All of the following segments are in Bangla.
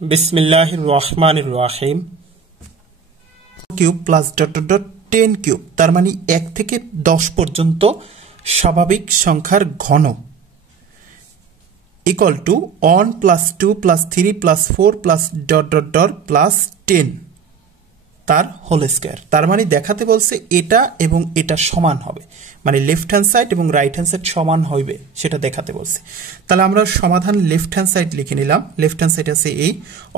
बिस्मिल्लाहिर रहमानिर रहीम cube plus dot dot dot 10 cube তার মানে 1 থেকে 10 পর্যন্ত স্বাভাবিক সংখ্যার ঘন equal to 1 plus 2 plus 3 plus 4 plus dot dot dot plus 10 তার হোল স্কয়ার। তার মানে দেখাতে বলছে এটা এবং এটা সমান হবে, মানে লেফট হ্যান্ড সাইড এবং রাইট হ্যান্ড সাইড সমান হবে সেটা দেখাতে বলছে। তাহলে আমরা সমাধান লেফট হ্যান্ড সাইড লিখে নিলাম। লেফট হ্যান্ড সাইড আছে এই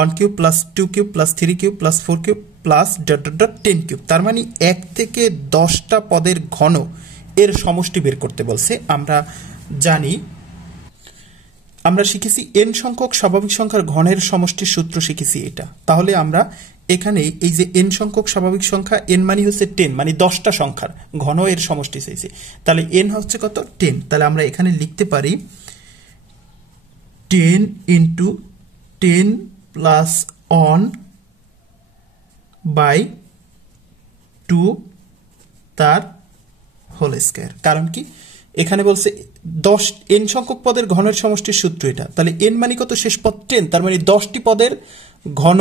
1 cube plus 2 cube plus 3 cube plus 4 cube plus dot dot dot 10 cube. তার মানে 1 থেকে 10টা পদের ঘন এর সমষ্টি বের করতে বলছে। আমরা জানি, আমরা শিখেছি n সংখ্যক স্বাভাবিক সংখ্যার ঘনের সমষ্টির সূত্র শিখেছি এটা। তাহলে আমরা এখানে এই যে n সংখ্যক স্বাভাবিক সংখ্যা, n মানে হচ্ছে 10, মানে 10টা সংখ্যার ঘন এর সমষ্টি চাইছে। তাহলে n হচ্ছে কত? 10। তাহলে আমরা এখানে লিখতে পারি 10 ইন্টু 10 প্লাস 1 বাই 2 তার হোল স্কয়ার। কারণ কি এখানে বলছে 10 n সংখ্যক পদের ঘনের সমষ্টির সূত্র এটা। তাহলে n মানে কত? শেষ পদ 10, তার মানে 10টি পদের ঘন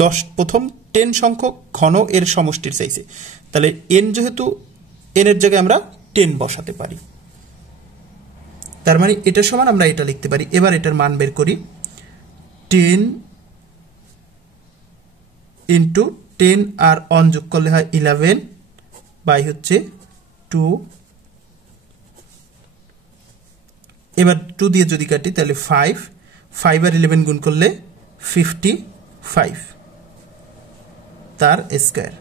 10 প্রথম 10 সংখ্যক ঘন এর সমষ্টির চাইছে। তাহলে n যেহেতু n এর জায়গায় আমরা 10 বসাতে পারি, তার মানে এটা সমান আমরা এটা লিখতে পারি। এবার এটার মান বের করি। 10 ইন্টু 10 আর 1 যোগ করলে হয় 11 বাই হচ্ছে 2। এবার 2 দিয়ে যদি কাটি তাহলে 5 আর 11 গুণ করলে 55 তার স্কয়ার।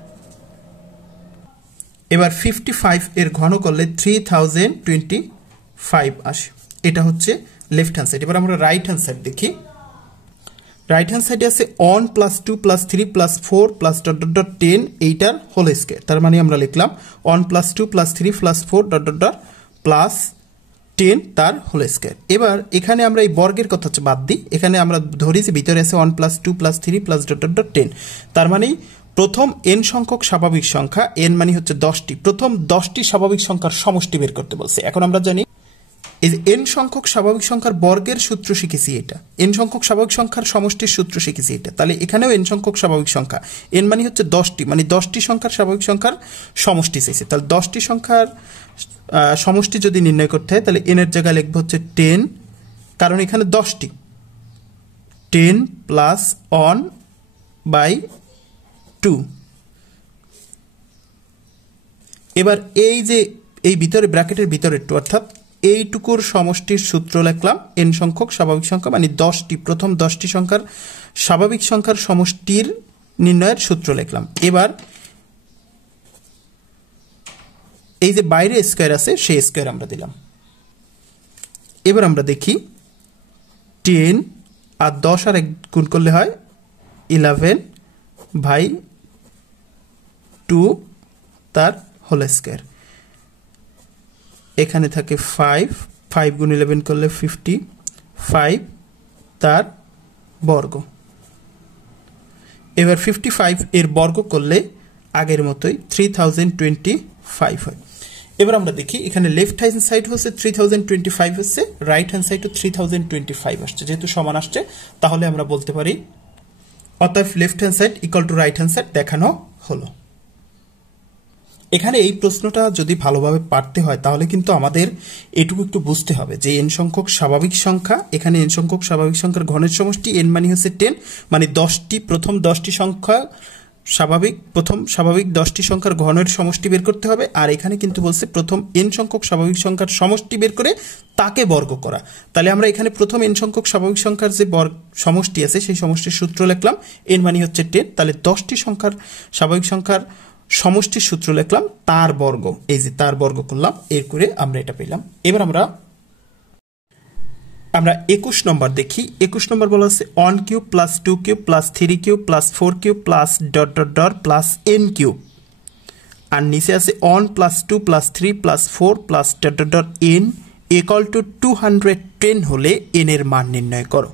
এবার 55 এর ঘন করলে 3025 আসে। এটা হচ্ছে লেফট হ্যান্ড সাইড। এবার আমরা রাইট হ্যান্ড সাইড দেখি। রাইট হ্যান্ড সাইডে আছে 1 plus 2 plus 3 plus 4 plus dot dot dot 10 এইটার হোল স্কয়ার। তার মানে আমরা লিখলাম 1 plus 2 plus 3 plus 4 dot dot dot plus 10 তার হোল স্কয়ার। এবার এখানে আমরা এই বর্গের কথা হচ্ছে বাদ দিই। এখানে আমরা ধরি যে ভিতরে আছে 1 plus 2 plus 3 plus dot dot dot 10। তার মানে প্রথম n সংখ্যক স্বাভাবিক সংখ্যা, n মানে হচ্ছে 10টি, প্রথম 10টি স্বাভাবিক সংখ্যার সমষ্টি বের করতে বলছে। এখন আমরা জানি এই যে n সংখ্যক স্বাভাবিক সংখ্যার বর্গের সূত্র শিখেছি এটা, n সংখ্যক স্বাভাবিক সংখ্যার সমষ্টির সূত্র শিখেছি এটা। তাহলে এখানেও n সংখ্যক স্বাভাবিক সংখ্যা, n মানে হচ্ছে 10টি, মানে 10টি সংখ্যার স্বাভাবিক সংখ্যার সমষ্টি চাইছে। তাহলে 10টি সংখ্যার সমষ্টি যদি নির্ণয় করতে হয় তাহলে n এর জায়গায় লিখবো হচ্ছে 10, কারণ এখানে 10টি। 10 প্লাস 1 বাই 2। এবার এই যে এই ভিতরে ব্র্যাকেটের ভিতরে 2, অর্থাৎ এইটুকুর সমষ্টির সূত্র লিখলাম n সংখ্যক স্বাভাবিক সংখ্যা, মানে 10টি, প্রথম 10টি সংখ্যার স্বাভাবিক সংখ্যার সমষ্টির নির্ণয়ের সূত্র লিখলাম। এবার এই যে বাইরে স্কয়ার আছে সেই স্কয়ার আমরা দিলাম। এবার আমরা দেখি 10 আর 10 আর 1 গুণ করলে হয় 11 বাই 2 তার হোল স্কয়ার। এখানে থাকে 5 গুণ 11 করলে 55 তার বর্গ। এবার 55 এর বর্গ করলে আগের মতোই 3025 হয়। এবার আমরা দেখি এখানে লেফট হ্যান্ড সাইড হচ্ছে 3025 হচ্ছে, রাইট হ্যান্ড সাইড 3025 আসছে। যেহেতু সমান আসছে তাহলে আমরা বলতে পারি অতএব left hand side equal to right hand side দেখানো হলো। এখানে এই প্রশ্নটা যদি ভালোভাবে পারতে হয় তাহলে কিন্তু আমাদের এটুকু একটু বুঝতে হবে যে n সংখ্যক স্বাভাবিক সংখ্যা, এখানে n সংখ্যক স্বাভাবিক সংখ্যার ঘনের সমষ্টি, n মানে হচ্ছে 10, মানে 10টি, প্রথম 10টি সংখ্যা স্বাভাবিক, প্রথম স্বাভাবিক 10টি সংখ্যার ঘনের সমষ্টি বের করতে হবে। আর এখানে কিন্তু বলছে প্রথম n সংখ্যক স্বাভাবিক সংখ্যার সমষ্টি বের করে তাকে বর্গ করা। তাহলে আমরা এখানে প্রথম n সংখ্যক স্বাভাবিক সংখ্যার যে সমষ্টি আছে সেই সমষ্টির সূত্র লিখলাম, n মানে হচ্ছে 10। তাহলে 10টি সংখ্যার স্বাভাবিক সংখ্যার সমষ্টির সূত্র লিখলাম, তার বর্গ, এই যে তার বর্গ করলাম, এর করে আমরা এটা পেলাম। এবার আমরা 21 নম্বর দেখি। 21 নম্বর বলা আছে 1 cube plus 2 cube plus 3 cube plus 4 cube plus dot dot dot plus n cube. আর নিচে আছে 1 plus 2 plus 3 plus 4 plus dot dot dot n equal to 210 হলে n এর মান নির্ণয় করো।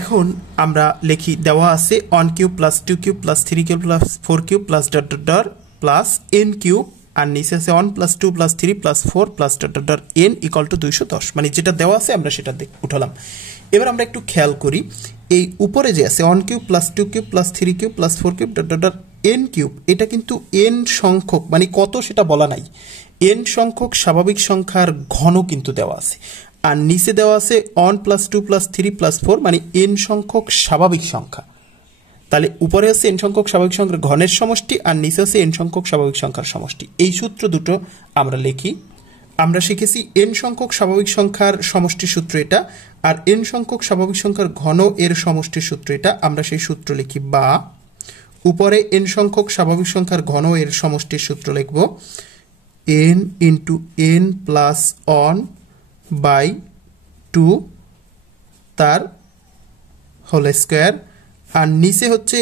এখন আমরা লিখি, দেওয়া আছে 1 cube plus 2 cube plus 3 cube plus 4 cube plus dot dot dot plus n cube, আর নিচে আছে 1 plus 2 plus 3 plus 4 plus dot dot dot n equal to 210, মানে যেটা দেওয়া আছে আমরা সেটা উঠালাম। এবার আমরা একটু খেয়াল করি, এই উপরে যে আছে 1 cube plus 2 cube plus 3 cube plus 4 cube dot dot dot n cube, এটা কিন্তু n সংখ্যক, মানে কত সেটা বলা নাই, n সংখ্যক স্বাভাবিক সংখ্যার ঘন কিন্তু দেওয়া আছে। আর নিচে দেওয়া আছে 1 প্লাস 2 প্লাস 3 প্লাস 4, মানে n সংখ্যক স্বাভাবিক সংখ্যা। তাহলে উপরে আছে n সংখ্যক স্বাভাবিক সংখ্যার ঘনের সমষ্টি, আর নিচে আছে n সংখ্যক স্বাভাবিক সংখ্যার সমষ্টি। এই সূত্র দুটো আমরা লিখি। আমরা শিখেছি n সংখ্যক স্বাভাবিক সংখ্যার সমষ্টির সূত্র এটা, আর n সংখ্যক স্বাভাবিক সংখ্যার ঘন এর সমষ্টির সূত্র এটা। আমরা সেই সূত্র লিখি, বা উপরে n সংখ্যক স্বাভাবিক সংখ্যার ঘন এর সমষ্টির সূত্র লিখব n ইন্টু n প্লাস 1/2 তার হোল স্কোয়ার, আর নিচে হচ্ছে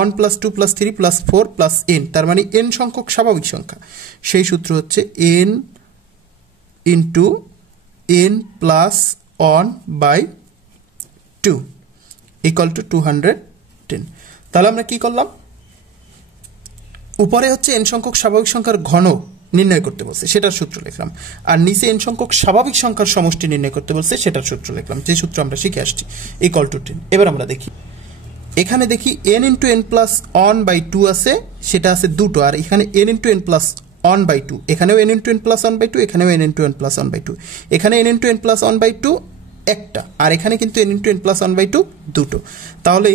1 plus 2 plus 3 plus 4 plus n, তার মানে n সংখ্যক স্বাভাবিক সংখ্যা। সেই সূত্র হচ্ছে n into n plus 1/2 equal to 210। তাহলে আমরা কি করলাম, উপরে হচ্ছে n সংখ্যক স্বাভাবিক সংখ্যার ঘন নির্ণয় করতে বলছে, সেটার সূত্র লিখলাম, আর নিচে n সংখ্যক স্বাভাবিক সংখ্যার সমষ্টি নির্ণয় করতে বলছে, সেটার সূত্র লিখলাম, যে সূত্র আমরা শিখে আসছি, ইকুয়াল টু 10। এবার আমরা দেখি, এখানে দেখি n ইন্টু n প্লাস 1/2 আছে, সেটা আছে দুটো, আর এখানে n ইন্টু n প্লাস 1/2, এখানেও n ইন্টু n প্লাস 1/2, এখানেও n ইন্টু n প্লাস 1/2, এখানে n ইন্টু n প্লাস 1/2 একটা, আর এখানে কিন্তু n ইন্টু n প্লাস 1/2 দুটো। তাহলে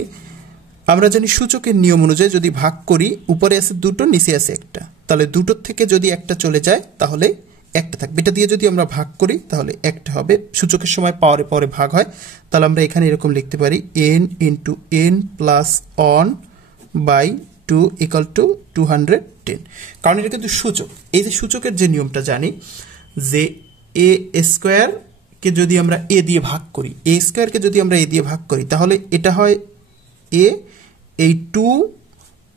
আমরা জানি সূচকের নিয়ম অনুযায়ী যদি ভাগ করি, উপরে আছে দুটো, নিচে আছে একটা, তাহলে দুটোর থেকে যদি একটা চলে যায় তাহলে একটা থাকবে। এটা দিয়ে যদি আমরা ভাগ করি তাহলে একটা হবে, সূচকের সময় পাওয়ারে পরে ভাগ হয়। তাহলে আমরা এখানে এরকম লিখতে পারি n into n plus 1/2 equal to 210। কারণ এটা কিন্তু সূচক, এই যে সূচকের যে নিয়মটা জানি, যে a স্কোয়ারকে যদি আমরা a দিয়ে ভাগ করি, a স্কোয়ারকে যদি আমরা a দিয়ে ভাগ করি, তাহলে এটা হয় a, এই 2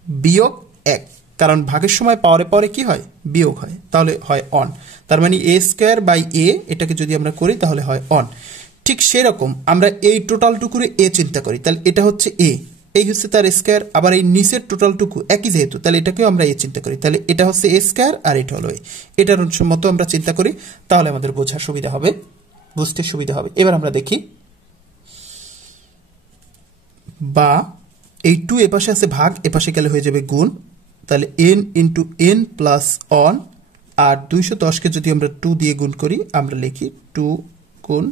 বিয়োগ 1, কারণ ভাগের সময় পাওয়ারে পরে কি হয়, বিয়োগ হয়, তাহলে হয় অন। তার মানে a স্কোয়ার বাই a, এটাকে যদি আমরা করি তাহলে হয় অন। ঠিক সেরকম আমরা এই টোটালটুকুরে a চিন্তা করি, তাহলে এটা হচ্ছে a, এই হচ্ছে তার স্কোয়ার, আবার এই নিচের টোটালটুকু একই যেহেতু, তাহলে এটাকেও আমরা a চিন্তা করি, তাহলে এটা হচ্ছে a স্কোয়ার আর এটা হলো a, এটার মতো আমরা চিন্তা করি, তাহলে আমাদের বোঝার সুবিধা হবে, বুঝতে সুবিধা হবে। এবার আমরা দেখি, বা এই 2 এপাশে আছে ভাগ, এপাশে গেলে হয়ে যাবে গুণ, তাহলে n ইন্টু n প্লাস 1, আর 210কে যদি আমরা 2 দিয়ে গুণ করি, আমরা লিখি 2 গুণ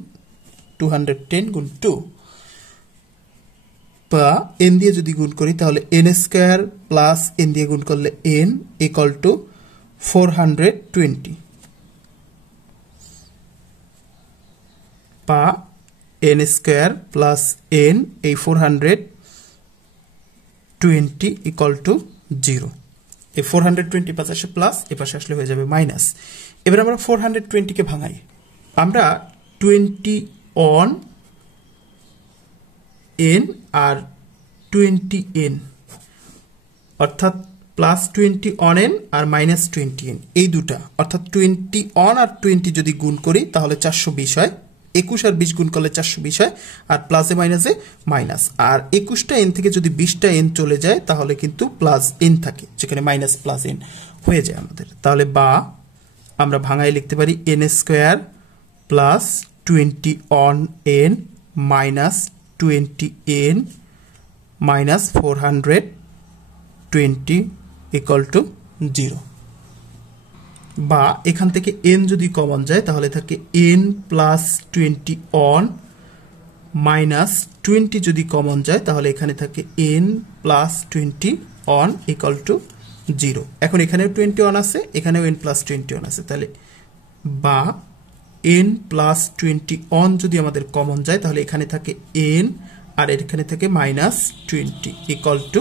210 গুণ 2, বা n দিয়ে যদি গুণ করি তাহলে n স্কোয়ার প্লাস n দিয়ে গুণ করলে n ইকুয়াল টু 420, বা n স্কোয়ার প্লাস n, এই 420 ইকুয়াল টু 0। এই 420 পাশে আসে প্লাস, এ পাশে আসলে হয়ে যাবে মাইনাস। এবার আমরা 420কে ভাঙাই, আমরা 20 অন n আর 20n, অর্থাৎ প্লাস 20 অন n আর মাইনাস 20n, এই দুটা, অর্থাৎ 20 অন আর 20 যদি গুণ করি তাহলে 420 হয়, 21 আর 20 গুণ করলে 420 হয়, আর প্লাসে মাইনাসে মাইনাস, আর 21টা n থেকে যদি 20টা n চলে যায় তাহলে কিন্তু প্লাস n থাকে, যেখানে মাইনাস প্লাস n হয়ে যায় আমাদের। তাহলে বা আমরা ভাঙায় লিখতে পারি n square plus 20 on n minus 20n minus 420 equal to 0। বা এখান থেকে n যদি কমন যায় তাহলে থাকে n প্লাস 20 অন মাইনাস 20 যদি কমন যায় তাহলে এখানে থাকে n plus 20 on equal to 0। এখন এখানেও 20 অন আছে, এখানেও n প্লাস 20 অন আছে, তাহলে বা n প্লাস 20 অন যদি আমাদের কমন যায় তাহলে এখানে থাকে n আর এখানে থাকে মাইনাস 20 ইকুয়াল টু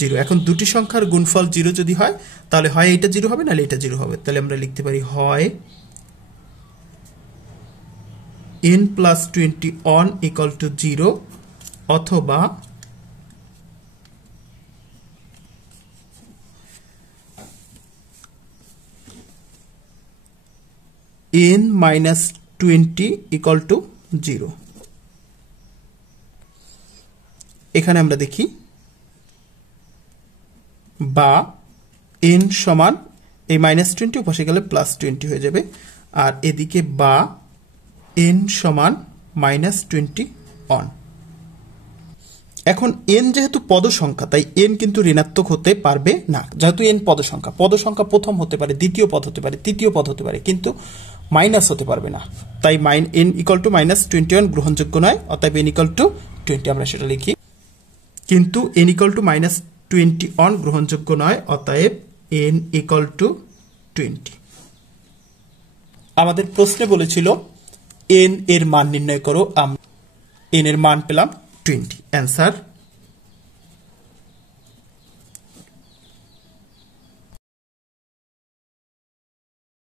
0। এখন দুটি সংখ্যার গুণফল 0 যদি হয় তাহলে হয় এটা 0 হবে, নাহলে এটা 0 হবে। তাহলে আমরা লিখতে পারি হয় n plus 20 on equal to 0, অথবা n মাইনাস 20 ইকুয়াল টু 0। এখানে আমরা দেখি, বা n সমান এই মাইনাস 20 পাশে গেলে প্লাস 20 হয়ে যাবে, আর এদিকে বা n সমান মাইনাস 20 অন। এখন n যেহেতু পদ সংখ্যা তাই n কিন্তু ঋণাত্মক হতে পারবে না, যেহেতু n পদ সংখ্যা প্রথম হতে পারে, দ্বিতীয় পদ হতে পারে, তৃতীয় পদ হতে পারে, কিন্তু মাইনাস হতে পারবে না। তাই n ইকুয়াল টু মাইনাস 21 গ্রহণযোগ্য নয়, অতএব n ইকুয়াল টু 20 আমরা সেটা লিখি। কিন্তু n ইকুয়াল টু মাইনাস 21 গ্রহণযোগ্য নয়, অতএব n ইকুয়াল টু 20। আমাদের প্রশ্নে বলেছিল n এর মান নির্ণয় করো, আমরা n এর মান পেলাম 20। অ্যান্সার